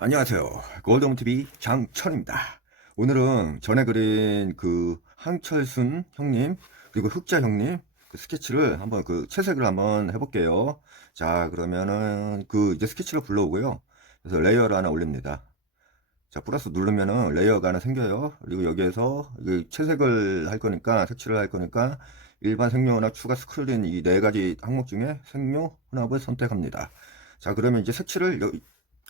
안녕하세요. 골드홈TV 장철입니다. 오늘은 전에 그린 그 항철순 형님 그리고 흑자 형님 그 스케치를 한번 그 채색을 한번 해볼게요. 자, 그러면은 그 이제 스케치를 불러오고요. 그래서 레이어를 하나 올립니다. 자, 플러스 누르면은 레이어가 하나 생겨요. 그리고 여기에서 채색을 할 거니까, 색칠을 할 거니까 일반 생료나 추가 스크린 이 네 가지 항목 중에 생료 혼합을 선택합니다. 자, 그러면 이제 색칠을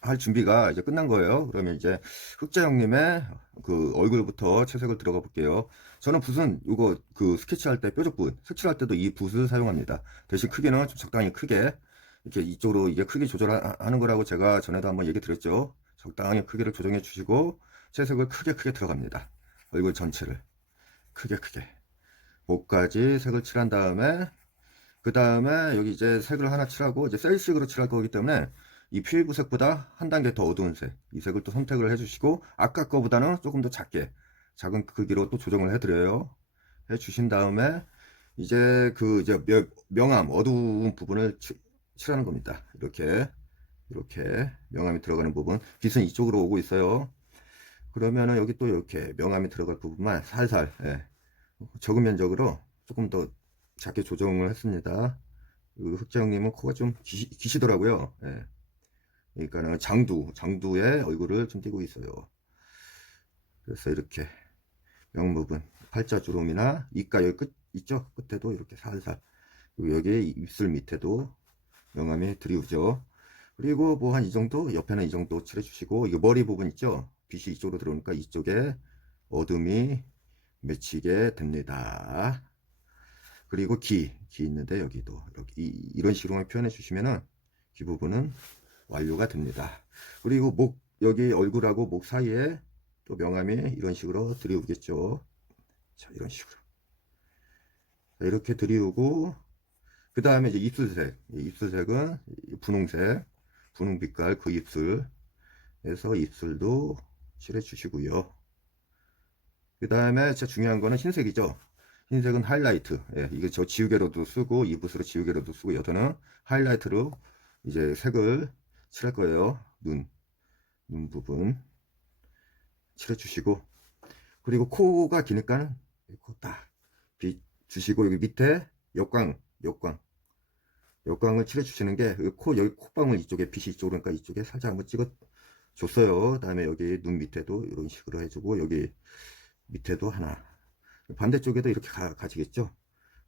할 준비가 이제 끝난 거예요. 그러면 이제 흑자 형님의 그 얼굴부터 채색을 들어가 볼게요. 저는 붓은 이거 그 스케치할 때 뾰족붓, 색칠할 때도 이 붓을 사용합니다. 대신 크기는 좀 적당히 크게 이렇게 이쪽으로 이게 크기 조절하는 거라고 제가 전에도 한번 얘기 드렸죠. 적당히 크기를 조정해 주시고 채색을 크게 들어갑니다. 얼굴 전체를 크게 목까지 색을 칠한 다음에 그 다음에 여기 이제 색을 하나 칠하고 이제 셀식으로 칠할 거기 때문에 이 필부색보다 한 단계 더 어두운 색, 이 색을 또 선택을 해주시고 아까 거보다는 조금 더 작은 크기로 또 조정을 해드려요. 해주신 다음에 이제 그 이제 명암 어두운 부분을 칠하는 겁니다. 이렇게 명암이 들어가는 부분, 빛은 이쪽으로 오고 있어요. 그러면은 여기 또 이렇게 명암이 들어갈 부분만 살살 적은 면적으로 조금 더 작게 조정을 했습니다. 흑자형님은 코가 좀 기시더라고요. 예. 그러니까는 장두의 얼굴을 좀 띄고 있어요. 그래서 이렇게 명부분, 팔자주름이나 입가 여기 끝 있죠? 끝에도 이렇게 살살. 그리고 여기 입술 밑에도 명암이 드리우죠. 그리고 뭐 한 이 정도, 옆에는 이 정도 칠해주시고, 이거 머리 부분 있죠? 빛이 이쪽으로 들어오니까 이쪽에 어둠이 맺히게 됩니다. 그리고 귀 있는데 여기도 이런 식으로만 표현해 주시면은 귀 부분은 완료가 됩니다. 그리고 목, 여기 얼굴하고 목 사이에 또 명암이 이런 식으로 들이우겠죠. 자, 이런 식으로. 자, 이렇게 들이우고, 그 다음에 이제 입술색은 분홍색, 분홍 빛깔 그 입술에서 입술도 칠해 주시고요. 그 다음에 진짜 중요한 거는 흰색이죠. 흰색은 하이라이트. 예, 이게 저 지우개로도 쓰고, 이붓으로 지우개로도 쓰고, 여기는 하이라이트로 이제 색을 칠할 거예요. 눈 부분 칠해 주시고, 그리고 코가 기니까는 딱 주시고, 여기 밑에 역광을 칠해 주시는 게, 여기 콧방울 이쪽에 빛이 이쪽으로, 그러니까 이쪽에 살짝 한번 찍어 줬어요. 그 다음에 여기 눈 밑에도 이런 식으로 해주고, 여기 밑에도 하나. 반대쪽에도 이렇게 가지겠죠.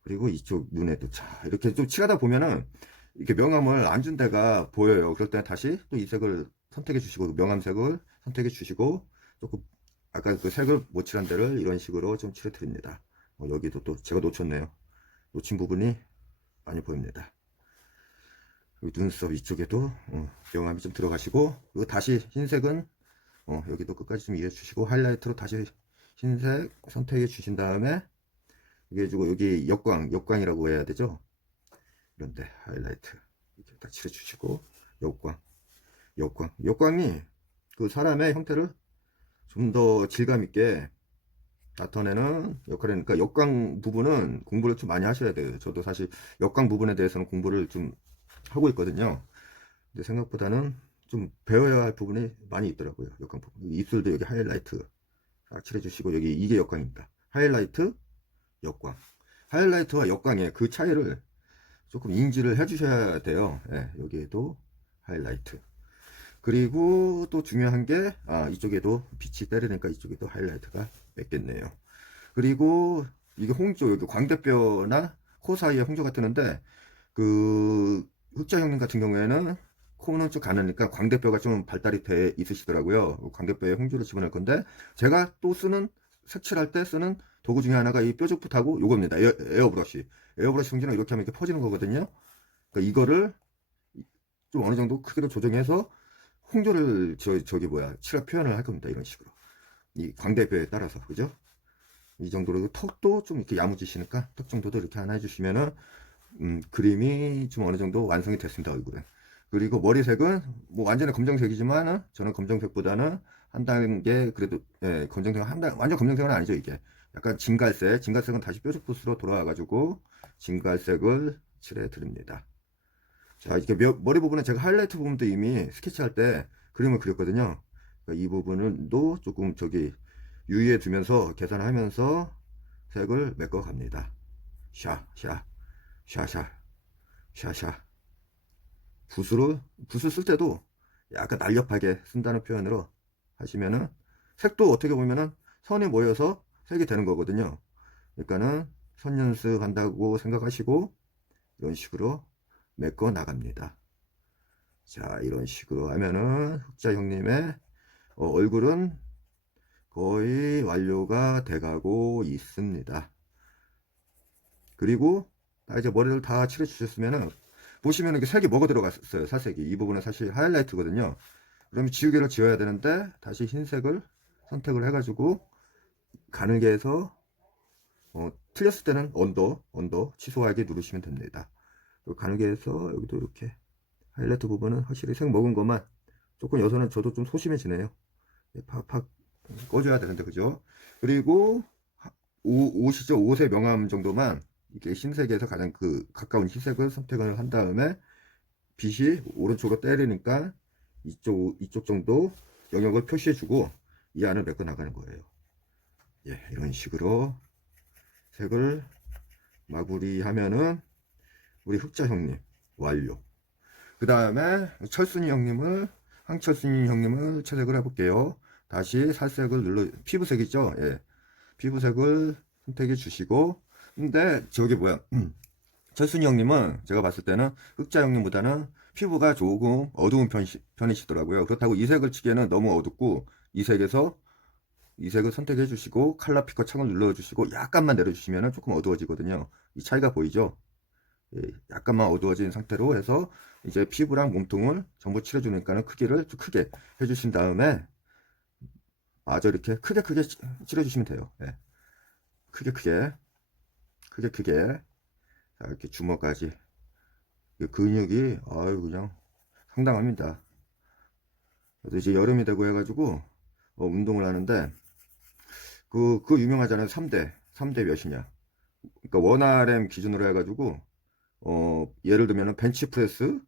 그리고 이쪽 눈에도 자 이렇게 좀 칠하다 보면은 이렇게 명암을 안 준 데가 보여요. 그럴 때 다시 또 이 색을 선택해 주시고 명암색을 선택해 주시고 조금 아까 그 색을 못 칠한 데를 이런 식으로 좀 칠해 드립니다. 여기도 또 제가 놓쳤네요. 놓친 부분이 많이 보입니다. 눈썹 이쪽에도 명암이 좀 들어가시고, 그리고 다시 흰색은 여기도 끝까지 좀 이해해 주시고, 하이라이트로 다시 흰색 선택해 주신 다음에 이게 주고 여기 역광이라고 해야 되죠. 이런데 하이라이트 이렇게 딱 칠해 주시고, 역광이 그 사람의 형태를 좀 더 질감 있게 나타내는 역할이니까 역광 부분은 공부를 좀 많이 하셔야 돼요. 저도 사실 역광 부분에 대해서는 공부를 좀 하고 있거든요. 근데 생각보다는 좀 배워야 할 부분이 많이 있더라고요. 역광 부분. 입술도 여기 하이라이트 딱 칠해주시고, 여기 이게 역광입니다. 하이라이트, 역광. 하이라이트와 역광의 그 차이를 조금 인지를 해주셔야 돼요. 예, 여기에도 하이라이트. 그리고 또 중요한 게, 이쪽에도 빛이 때리니까 이쪽에도 하이라이트가 맺겠네요. 그리고 이게 홍조, 여기 광대뼈나 코 사이에 홍조가 뜨는데, 그 흑자 형님 같은 경우에는 코는 좀 가느니까 광대뼈가 좀 발달이 돼 있으시더라고요. 광대뼈에 홍조를 집어넣을 건데, 제가 또 색칠할 때 쓰는 도구 중에 하나가 이 뾰족붙하고 요겁니다. 에어브러쉬. 에어브러쉬 홍지는 이렇게 하면 이렇게 퍼지는 거거든요. 그러니까 이거를 좀 어느 정도 크기로 조정해서 홍조를 칠할 표현을 할 겁니다. 이런 식으로. 이 광대뼈에 따라서. 그죠? 이 정도로 턱도 좀 이렇게 야무지시니까 턱 정도도 이렇게 하나 해주시면은 그림이 좀 어느 정도 완성이 됐습니다. 얼굴은. 그리고 머리색은 뭐 완전히 검정색이지만 저는 검정색보다는 한 단계 그래도 검정색 완전 검정색은 아니죠. 이게 약간 진갈색은 다시 뾰족붓으로 돌아와 가지고 진갈색을 칠해 드립니다. 자, 이게 머리 부분은 제가 하이라이트 부분도 이미 스케치할 때 그림을 그렸거든요. 그러니까 이 부분도 조금 저기 유의해 두면서 계산하면서 색을 메꿔 갑니다. 샤, 샤, 샤, 샤, 샤, 샤. 붓을 쓸 때도 약간 날렵하게 쓴다는 표현으로 하시면은 색도 어떻게 보면은 선이 모여서 색이 되는 거거든요. 그러니까는 선 연습한다고 생각하시고 이런 식으로 메꿔 나갑니다. 자, 이런 식으로 하면은 흑자 형님의 얼굴은 거의 완료가 돼가고 있습니다. 그리고 이제 머리를 다 칠해 주셨으면은 보시면 이게 색이 뭐가 들어갔어요. 살색이 이 부분은 사실 하이라이트거든요. 그러면 지우개를 지워야 되는데 다시 흰색을 선택을 해가지고 가늘게 해서 틀렸을 때는 언더 취소하기 누르시면 됩니다. 가늘게 해서 여기도 이렇게 하이라이트 부분은 확실히 색 먹은 것만 조금 여서는 저도 좀 소심해지네요. 팍팍 꺼줘야 되는데 그죠? 그리고 옷이죠. 옷의 명암 정도만 이게 흰색에서 가장 가까운 흰색을 선택을 한 다음에 빛이 오른쪽으로 때리니까 이쪽 정도 영역을 표시해주고 이 안을 메꿔 나가는 거예요. 예, 이런 식으로 색을 마무리하면은 우리 흑자 형님 완료. 그 다음에 황철순이 형님을 채색을 해볼게요. 다시 살색을 피부색이죠. 예, 피부색을 선택해 주시고, 근데 저기 뭐야, 철순이 형님은 제가 봤을 때는 흑자 형님보다는 피부가 조금 어두운 편이시더라고요. 그렇다고 이 색을 치기에는 너무 어둡고, 이 색을 선택해 주시고 칼라 피커 창을 눌러 주시고 약간만 내려 주시면 조금 어두워지거든요. 이 차이가 보이죠? 예, 약간만 어두워진 상태로 해서 이제 피부랑 몸통을 전부 칠해 주니까는 크기를 좀 크게 해 주신 다음에 마저 이렇게 크게 칠해 주시면 돼요. 예. 크게 자, 이렇게 주먹까지 근육이 아유 그냥 상당합니다. 그래서 이제 여름이 되고 해가지고 운동을 하는데 그 유명하잖아요. 3대 몇이냐. 그러니까 원RM 기준으로 해가지고 예를 들면은 벤치프레스,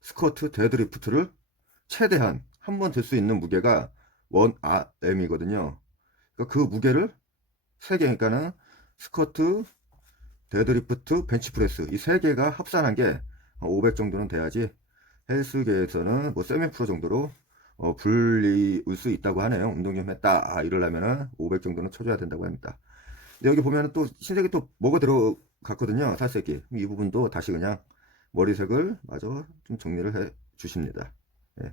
스쿼트, 데드리프트를 최대한 한 번 들 수 있는 무게가 원RM이거든요. 그러니까 그 무게를 3개, 그러니까는 스쿼트, 데드리프트, 벤치프레스 이 3개가 합산한 게 500 정도는 돼야지 헬스계에서는 뭐 세미프로 정도로 불리울 수 있다고 하네요. 운동 좀 했다 이러려면은 500 정도는 쳐줘야 된다고 합니다. 근데 여기 보면은 또 흰색이 또 뭐가 들어갔거든요. 살색이 이 부분도 다시 그냥 머리색을 마저 좀 정리를 해 주십니다. 예.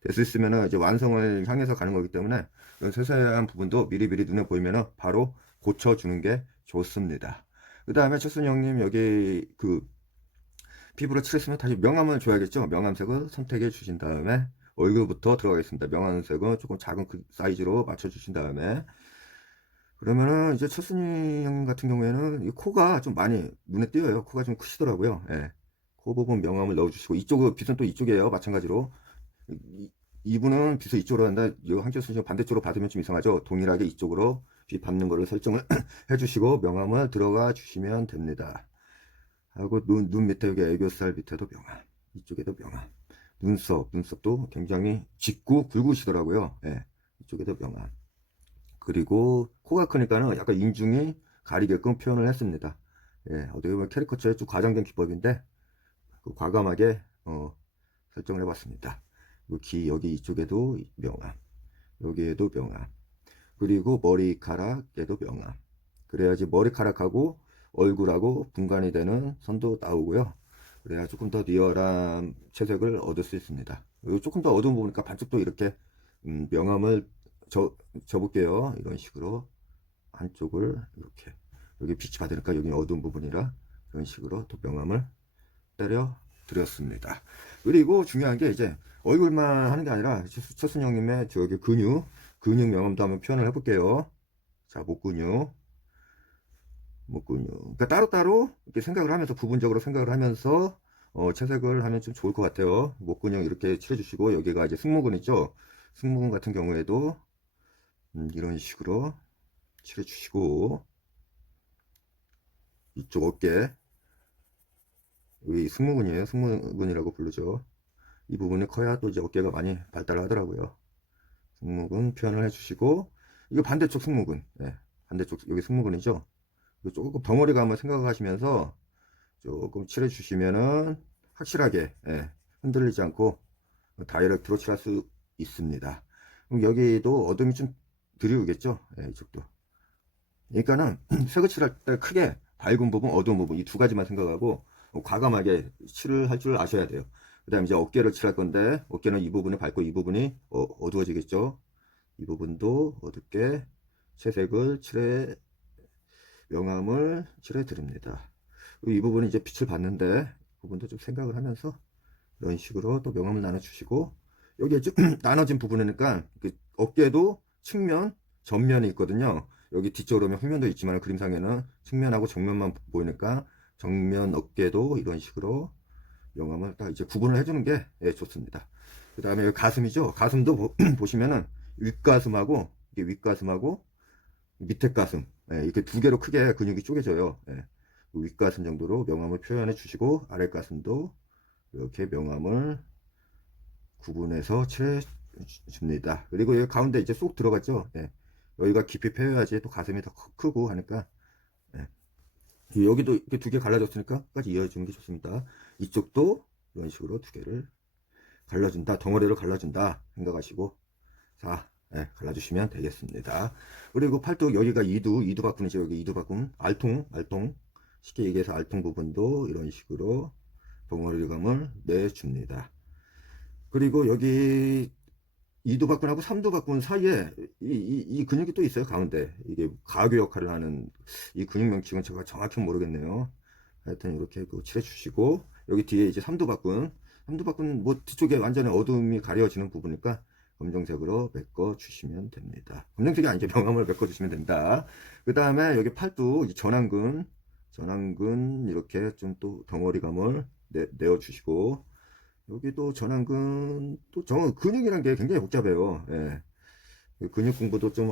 될 수 있으면은 이제 완성을 향해서 가는 거기 때문에 이런 세세한 부분도 미리미리 눈에 보이면은 바로 고쳐주는 게 좋습니다. 그 다음에 철순이 형님 여기 피부를 칠했으면 다시 명암을 줘야겠죠. 명암색을 선택해 주신 다음에 얼굴부터 들어가겠습니다. 명암색은 조금 작은 사이즈로 맞춰 주신 다음에 그러면은 이제 철순이 형님 같은 경우에는 이 코가 좀 많이 눈에 띄어요. 코가 좀 크시더라고요. 예. 코 부분 명암을 넣어 주시고 이쪽은 빛은 또 이쪽이에요. 마찬가지로 이분은 빛을 이쪽으로 한다. 황철순 씨 반대쪽으로 받으면 좀 이상하죠. 동일하게 이쪽으로 빛 받는 거를 설정을 해주시고 명암을 들어가 주시면 됩니다. 하고 눈 밑에 여기 애교살 밑에도 명암, 이쪽에도 명암. 눈썹도 굉장히 짙고 굵으시더라고요. 예, 이쪽에도 명암. 그리고 코가 크니까는 약간 인중이 가리게끔 표현을 했습니다. 예, 어떻게 보면 캐리커처의 좀 과장된 기법인데 과감하게 설정을 해봤습니다. 여기 이쪽에도 명암, 여기에도 명암, 그리고 머리카락에도 명암. 그래야지 머리카락하고 얼굴하고 분간이 되는 선도 나오고요. 그래야 조금 더 리얼한 채색을 얻을 수 있습니다. 그리고 조금 더 어두운 부분이니까 반쪽도 이렇게 명암을 줘볼게요. 이런 식으로 한쪽을 이렇게 여기 빛이 받으니까 여기 어두운 부분이라 이런 식으로 또 명암을 때려 드렸습니다. 그리고 중요한 게 이제 얼굴만 하는 게 아니라 철순이 형님의 저기 근육 명암도 한번 표현을 해볼게요. 자, 목근육. 그러니까 따로따로 이렇게 생각을 하면서 부분적으로 생각을 하면서 채색을 하면 좀 좋을 것 같아요. 목근육 이렇게 칠해주시고 여기가 이제 승모근이죠. 승모근 같은 경우에도 이런 식으로 칠해주시고 이쪽 어깨 여기 승모근이에요. 승모근이라고 부르죠. 이 부분이 커야 또 이제 어깨가 많이 발달을 하더라고요. 승모근 표현을 해주시고, 이거 반대쪽 승모근, 예, 반대쪽 여기 승모근이죠. 이거 조금 덩어리감을 생각하시면서 조금 칠해주시면은 확실하게, 예, 흔들리지 않고 다이렉트로 칠할 수 있습니다. 그럼 여기도 어둠이 좀 드리우겠죠. 예, 이쪽도. 그러니까는 색을 칠할 때 크게 밝은 부분, 어두운 부분 이 두 가지만 생각하고 과감하게 칠을 할 줄 아셔야 돼요. 그 다음에 이제 어깨를 칠할 건데 어깨는 이 부분이 밝고 이 부분이 어두워지겠죠. 이 부분도 어둡게 채색을 칠해 명암을 칠해 드립니다. 이 부분이 이제 빛을 받는데 이 부분도 좀 생각을 하면서 이런 식으로 또 명암을 나눠 주시고, 여기에 좀 나눠진 부분이니까 그 어깨도 측면 전면이 있거든요. 여기 뒤쪽으로 보면 후면도 있지만 그림상에는 측면하고 정면만 보이니까 정면 어깨도 이런 식으로 명암을 딱 이제 구분을 해주는 게 좋습니다. 그 다음에 가슴이죠. 가슴도 보시면은 윗가슴하고 이게 윗가슴하고 밑에 가슴, 이렇게 두 개로 크게 근육이 쪼개져요. 윗가슴 정도로 명암을 표현해 주시고 아랫 가슴도 이렇게 명암을 구분해서 칠해 줍니다. 그리고 여기 가운데 이제 쏙 들어갔죠. 여기가 깊이 패여야지 또 가슴이 더 크고 하니까, 여기도 이렇게 두 개 갈라졌으니까 끝까지 이어주는 게 좋습니다. 이쪽도 이런 식으로 두 개를 갈라준다, 덩어리를 갈라준다 생각하시고, 자, 갈라주시면 되겠습니다. 그리고 팔뚝 여기가 이두 바꿈이죠. 여기 이두 바꿈, 알통, 쉽게 얘기해서 알통 부분도 이런 식으로 덩어리감을 내줍니다. 그리고 여기 이두박근하고 삼두박근 사이에 이 근육이 또 있어요. 가운데 이게 가교 역할을 하는 이 근육 명칭은 제가 정확히 모르겠네요. 하여튼 이렇게 칠해 주시고, 여기 뒤에 이제 삼두박근 뭐 뒤쪽에 완전히 어둠이 가려지는 부분이니까 검정색으로 메꿔 주시면 됩니다. 검정색이 아니게 명암을 메꿔 주시면 된다. 그 다음에 여기 팔뚝 전완근 이렇게 좀 또 덩어리감을 내어 주시고, 여기도 전완근 또 근육이란 게 굉장히 복잡해요. 근육 공부도 좀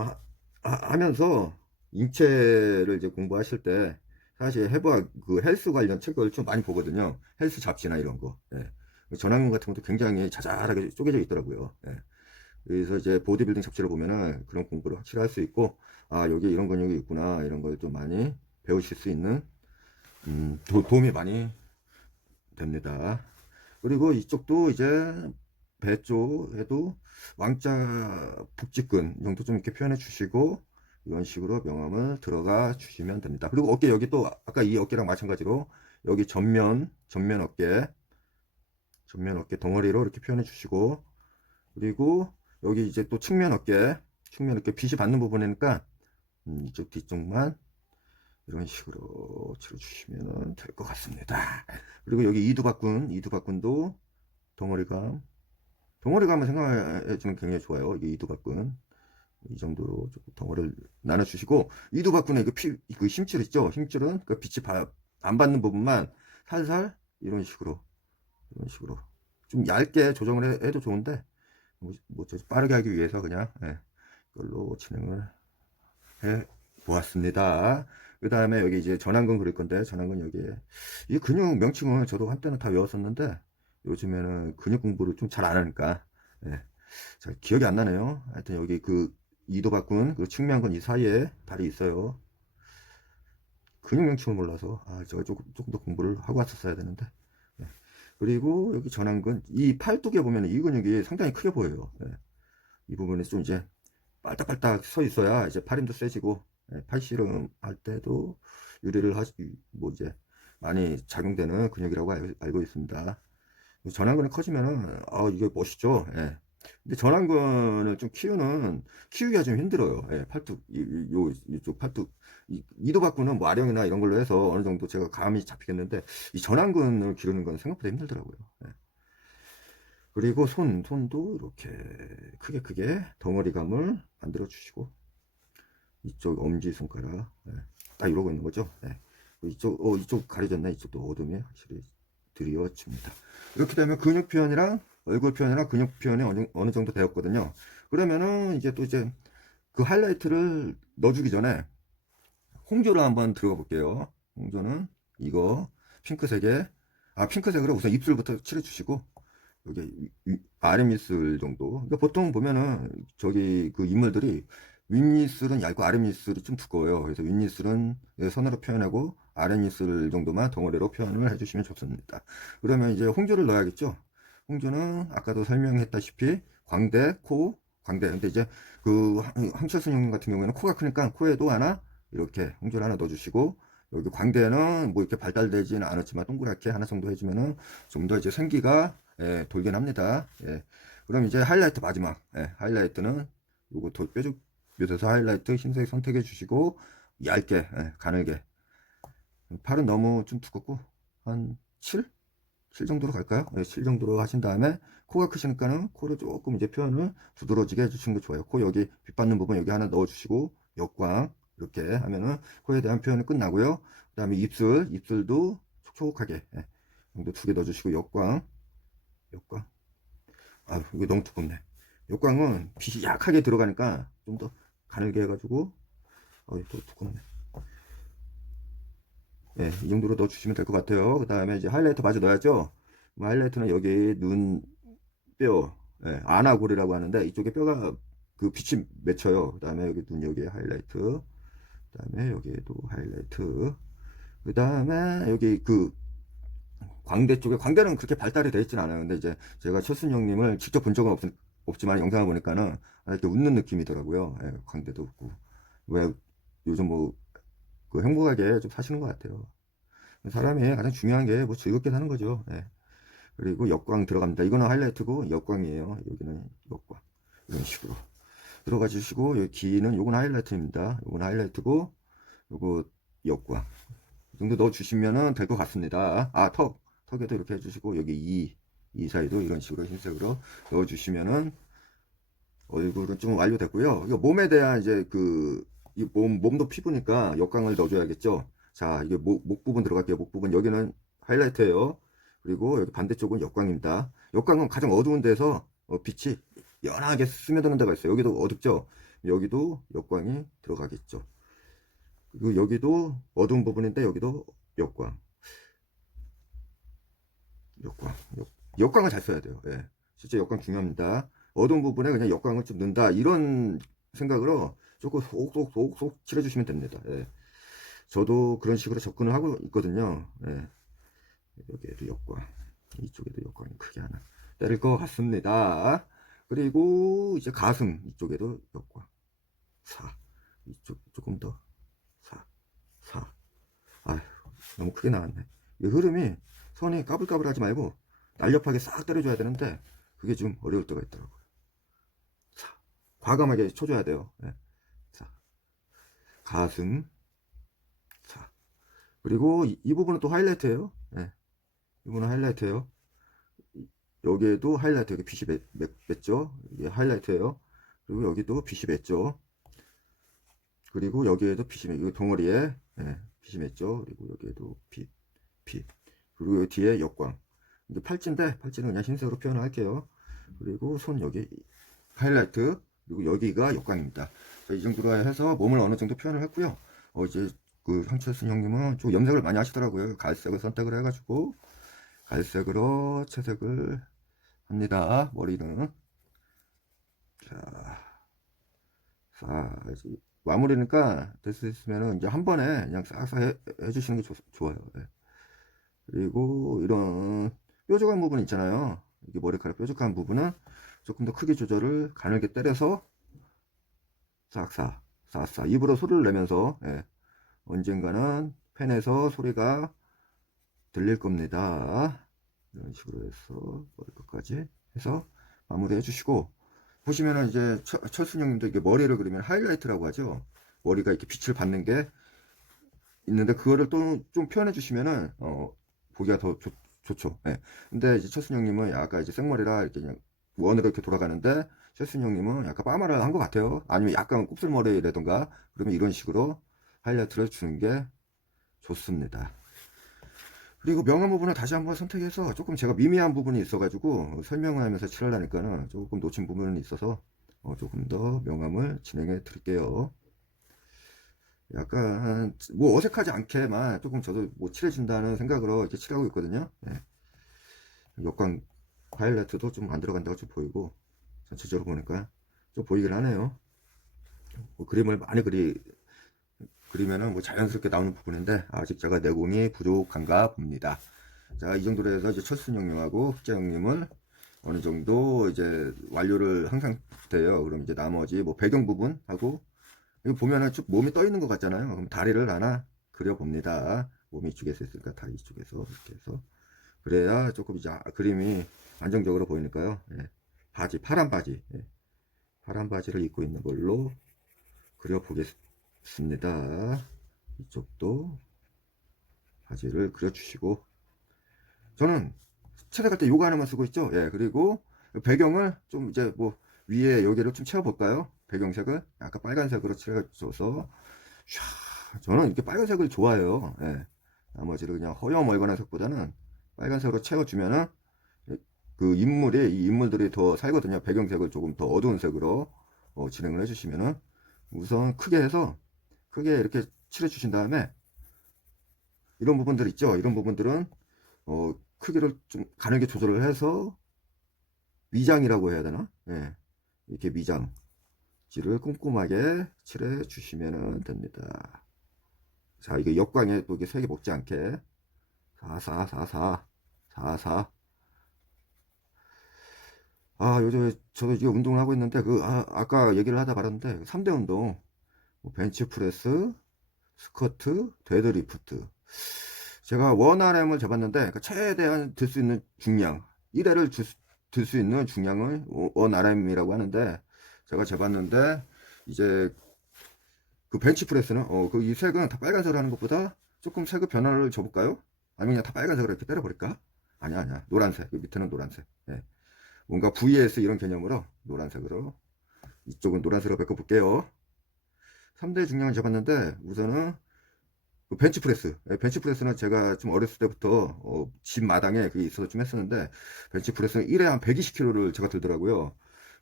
하면서 인체를 이제 공부하실 때 사실 해부학 그 헬스 관련 책을 좀 많이 보거든요. 헬스 잡지나 이런 거. 전완근 같은 것도 굉장히 자잘하게 쪼개져 있더라고요. 그래서 이제 보디빌딩 잡지를 보면은 그런 공부를 확실히 할 수 있고, 아, 여기 이런 근육이 있구나, 이런 걸 좀 많이 배우실 수 있는, 도움이 많이 됩니다. 그리고 이쪽도 이제 배 쪽에도 왕자 복직근 정도 좀 이렇게 표현해 주시고, 이런 식으로 명암을 들어가 주시면 됩니다. 그리고 어깨 여기 또 아까 이 어깨랑 마찬가지로 여기 전면 어깨 덩어리로 이렇게 표현해 주시고, 그리고 여기 이제 또 측면 어깨 빛이 받는 부분이니까 이쪽 뒤쪽만 이런 식으로 칠해주시면 될 것 같습니다. 그리고 여기 이두박근도 덩어리감을 생각해주면 굉장히 좋아요. 이게 이두박근 이 정도로 조금 덩어리를 나눠주시고, 이두박근의 그 힘줄 있죠? 힘줄은 그 빛이 안 받는 부분만 살살 이런 식으로 좀 얇게 조정을 해도 좋은데, 빠르게 하기 위해서 그냥 이걸로 진행을 해 보았습니다. 그 다음에 여기 이제 전완근 그릴 건데, 전완근 여기에 이 근육 명칭은 저도 한때는 다 외웠었는데 요즘에는 근육 공부를 좀 잘 안 하니까 잘 기억이 안 나네요. 하여튼 여기 그 이도박근 그 측면근 이 사이에 다리 있어요. 근육 명칭을 몰라서 제가 조금 더 공부를 하고 왔었어야 되는데. 그리고 여기 전완근 이 팔뚝에 보면 이 근육이 상당히 크게 보여요. 이 부분이 좀 이제 빨딱빨딱 서 있어야 이제 팔힘도 세지고, 팔씨름 할 때도 유리를 뭐 이제 많이 작용되는 근육이라고 알고 있습니다. 전완근이 커지면은 이게 멋있죠. 근데 전완근을 좀 키우기가 좀 힘들어요. 팔뚝 이쪽 팔뚝 이도박근은 뭐 아령이나 이런 걸로 해서 어느 정도 제가 감이 잡히겠는데, 이 전완근을 기르는 건 생각보다 힘들더라고요. 그리고 손도 이렇게 크게 덩어리감을 만들어 주시고, 이쪽 엄지손가락 딱 이러고 있는 거죠. 이쪽 가려졌네. 이쪽도 어둠이 확실히 드리워집니다. 이렇게 되면 근육 표현이랑 얼굴 표현이랑 근육 표현이 어느 정도 되었거든요. 그러면은 이제 또 이제 그 하이라이트를 넣어주기 전에 홍조를 한번 들어가 볼게요. 홍조는 이거 핑크색으로 우선 입술부터 칠해 주시고, 여기 아랫입술 정도. 그러니까 보통 보면은 저기 그 인물들이 윗입술은 얇고 아랫입술이 좀 두꺼워요. 그래서 윗입술은 선으로 표현하고 아랫입술 정도만 덩어리로 표현을 해주시면 좋습니다. 그러면 이제 홍조를 넣어야겠죠. 홍조는 아까도 설명했다시피 광대, 코, 광대. 근데 이제 그 황철순 형님 같은 경우에는 코가 크니까 코에도 하나 이렇게 홍조를 하나 넣어주시고, 여기 광대는 뭐 이렇게 발달되지는 않았지만 동그랗게 하나 정도 해주면은 좀 더 이제 생기가 돌긴 합니다. 예. 그럼 이제 하이라이트 마지막. 하이라이트는 요거 더 뾰족 묘에서 하이라이트 흰색 선택해 주시고 얇게 가늘게. 팔은 너무 좀 두껍고 한 7? 7 정도로 갈까요? 7 정도로 하신 다음에 코가 크시니까는 코를 조금 이제 표현을 두드러지게 해주시는 게 좋아요. 코 여기 빛 받는 부분 여기 하나 넣어주시고 역광 이렇게 하면은 코에 대한 표현이 끝나고요. 그 다음에 입술도 촉촉하게 정도 2개 넣어주시고 역광. 아, 이거 너무 두껍네. 역광은 빛이 약하게 들어가니까 좀 더 가늘게 해가지고 또 두껍네. 이 정도로 넣어주시면 될 것 같아요. 그 다음에 이제 하이라이터 마저 넣어야죠. 하이라이터는 여기 눈뼈, 아나골이라고 하는데 이쪽에 뼈가 그 빛이 맺혀요. 그 다음에 여기 눈 여기에 하이라이트, 그 다음에 여기에도 하이라이트, 그 다음에 여기 그 광대 쪽에, 광대는 그렇게 발달이 되어 있진 않아요. 근데 이제 제가 철순 형님을 직접 본 적은 없지만 영상을 보니까는 이렇게 웃는 느낌이더라고요. 광대도 없고. 왜 요즘 뭐 그 행복하게 좀 사시는 것 같아요. 사람이 가장 중요한 게 뭐 즐겁게 사는 거죠. 그리고 역광 들어갑니다. 이거는 하이라이트고 역광이에요. 여기는 역광. 이런 식으로 들어가 주시고, 여기 귀는 요건 하이라이트입니다. 요건 하이라이트고 요거 역광. 이 정도 넣어 주시면은 될 것 같습니다. 턱에도 이렇게 해주시고, 여기 이 사이도 이런 식으로 흰색으로 넣어 주시면은 얼굴은 좀 완료됐고요. 이거 몸에 대한 이제 이 몸도 피부니까 역광을 넣어줘야겠죠. 자, 이게 목 부분 들어갈게요. 목 부분. 여기는 하이라이트예요. 그리고 여기 반대쪽은 역광입니다. 역광은 가장 어두운 데서 빛이 연하게 스며드는 데가 있어요. 여기도 어둡죠. 여기도 역광이 들어가겠죠. 그리고 여기도 어두운 부분인데 여기도 역광. 역광을 잘 써야 돼요. 실제 역광 중요합니다. 어두운 부분에 그냥 역광을 좀 넣는다, 이런 생각으로 조금 속속속속 칠해주시면 됩니다. 저도 그런 식으로 접근을 하고 있거든요. 여기에도 역광, 이쪽에도 역광이 크게 하나 때릴 것 같습니다. 그리고 이제 가슴 이쪽에도 역광 4, 이쪽 조금 더 4. 아휴, 너무 크게 나왔네. 이 흐름이 선이 까불까불 하지 말고 날렵하게 싹 때려줘야 되는데 그게 좀 어려울 때가 있더라고요. 자, 과감하게 쳐줘야 돼요. 자, 가슴. 자, 그리고 이 부분은 또 하이라이트예요. 이 부분은 하이라이트예요. 여기에도 하이라이트, 여기 빛이 맺죠. 이게 하이라이트예요. 그리고 여기도 빛이 맺죠. 그리고 여기에도 빛이 맺죠. 덩어리에 빛이 맺죠. 그리고 여기에도 빛. 그리고 여기 뒤에 역광. 이게 팔찌인데 팔찌는 그냥 흰색으로 표현할게요. 그리고 손 여기 하이라이트, 그리고 여기가 역광입니다. 자, 이 정도로 해서 몸을 어느 정도 표현을 했고요. 이제 그 황철순 형님은 좀 염색을 많이 하시더라고요. 갈색을 선택을 해가지고 갈색으로 채색을 합니다. 머리는. 자, 이제 마무리니까 됐으면은 이제 한 번에 그냥 싹싹 해주시는 게 좋아요. 그리고 이런 뾰족한 부분 있잖아요. 이게 머리카락 뾰족한 부분은 조금 더 크게 조절을 가늘게 때려서 싹싹 입으로 소리를 내면서 언젠가는 펜에서 소리가 들릴 겁니다. 이런 식으로 해서 머리 끝까지 해서 마무리 해주시고, 보시면은 이제 철순형님도 이게 머리를 그리면 하이라이트라고 하죠. 머리가 이렇게 빛을 받는 게 있는데 그거를 또 좀 표현해 주시면은 보기가 더 좋죠. 근데 이제 철순형님은 약간 이제 생머리라 이렇게 그냥 원으로 이렇게 돌아가는데, 철순형님은 약간 빠마를 한 것 같아요. 아니면 약간 곱슬머리라던가, 그러면 이런 식으로 하이라이트를 주는 게 좋습니다. 그리고 명암 부분을 다시 한번 선택해서, 조금 제가 미미한 부분이 있어가지고 설명을 하면서 칠하려니까는 조금 놓친 부분이 있어서 조금 더 명암을 진행해 드릴게요. 약간 뭐 어색하지 않게만 조금 저도 뭐 칠해준다는 생각으로 이렇게 칠하고 있거든요. 역광 하이라이트도 좀 안 들어간다고 좀 보이고, 전체적으로 보니까 좀 보이긴 하네요. 뭐 그림을 많이 그리면은 뭐 자연스럽게 나오는 부분인데, 아직 제가 내공이 부족한가 봅니다. 자, 이 정도로 해서 이제 철순 형님하고 흑자 형님은 어느 정도 이제 완료를 항상 돼요. 그럼 이제 나머지 뭐 배경 부분하고, 여기 보면은 쭉 몸이 떠 있는 것 같잖아요. 그럼 다리를 하나 그려봅니다. 몸이 이쪽에서 있으니까 다리 이쪽에서 이렇게 해서. 그래야 조금 이제 그림이 안정적으로 보이니까요. 예. 바지, 파란 바지. 예. 파란 바지를 입고 있는 걸로 그려보겠습니다. 이쪽도 바지를 그려주시고. 저는 채색할 때 요거 하나만 쓰고 있죠. 예. 그리고 배경을 좀 이제 뭐 위에 여기를 좀 채워볼까요? 배경색을 약간 빨간색으로 칠해줘서. 저는 이렇게 빨간색을 좋아해요. 예. 나머지를 그냥 허여멀건한 색보다는 빨간색으로 채워주면은 그 이 인물들이 더 살거든요. 배경색을 조금 더 어두운 색으로 진행을 해주시면은 우선 크게 이렇게 칠해주신 다음에 이런 부분들 있죠. 이런 부분들은 크기를 좀 가늘게 조절을 해서 위장이라고 해야 되나? 예. 이렇게 위장지를 꼼꼼하게 칠해 주시면 됩니다. 자, 이거 역광에 또 이게 색이 먹지 않게 4444. 요즘 저도 이게 운동을 하고 있는데 아까 얘기를 하다 말았는데 3대 운동 뭐 벤치프레스, 스쿼트, 데드리프트. 제가 원RM을 재봤는데 그러니까 최대한 들 수 있는 중량 1회를 들 수 있는 중량을 원RM이라고 하는데, 제가 재봤는데 이제 그 벤치프레스는 이 색은 다 빨간색으로 하는 것보다 조금 색의 변화를 줘볼까요? 아니면 그냥 다 빨간색으로 이렇게 때려버릴까? 아니야. 노란색. 그 밑에는 노란색. 예. 뭔가 VS 이런 개념으로 노란색으로, 이쪽은 노란색으로 바꿔볼게요. 3대 중량을 잡았는데 우선은 그 벤치프레스. 벤치프레스는 제가 좀 어렸을 때부터 집 마당에 그게 있어서 좀 했었는데, 벤치프레스는 1회 한 120kg를 제가 들더라고요.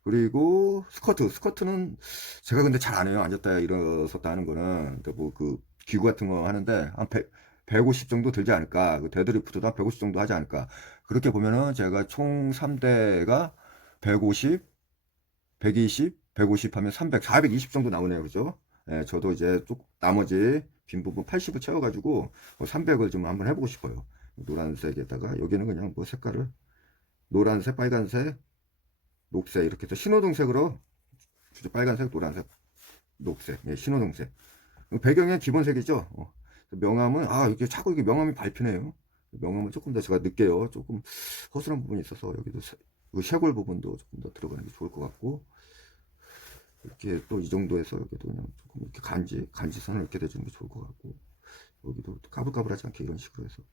그리고 스쿼트는 제가 근데 잘 안 해요. 앉았다 일어섰다 하는 거는. 그러니까 뭐 그 기구 같은 거 하는데 한 150 정도 들지 않을까. 그 데드리프트도 한 150 정도 하지 않을까. 그렇게 보면은 제가 총 3대가 150, 120, 150 하면 300, 420 정도 나오네요. 그죠? 예, 저도 이제 나머지 빈 부분 80을 채워가지고 300을 좀 한번 해보고 싶어요. 노란색에다가 여기는 그냥 뭐 색깔을 노란색, 빨간색, 녹색 이렇게 해서 신호등색으로, 빨간색, 노란색, 녹색, 예, 신호등색. 배경의 기본색이죠. 명암은 이게 자꾸 이게 명암이 밟히네요. 명암은 조금 더 제가 늦게요. 조금 허술한 부분이 있어서 여기도 그 쇄골 부분도 조금 더 들어가는 게 좋을 것 같고, 이렇게 또 이 정도에서 여기도 그냥 조금 이렇게 간지선을 이렇게 대주는 게 좋을 것 같고, 여기도 까불까불하지 않게 이런 식으로 해서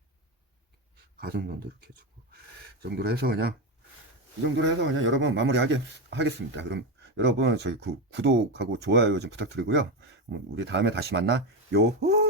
가슴선도 이렇게 해주고, 이 정도로 해서 그냥 여러분 하겠습니다. 그럼 여러분 저희 구독하고 좋아요 좀 부탁드리고요. 우리 다음에 다시 만나. 요호!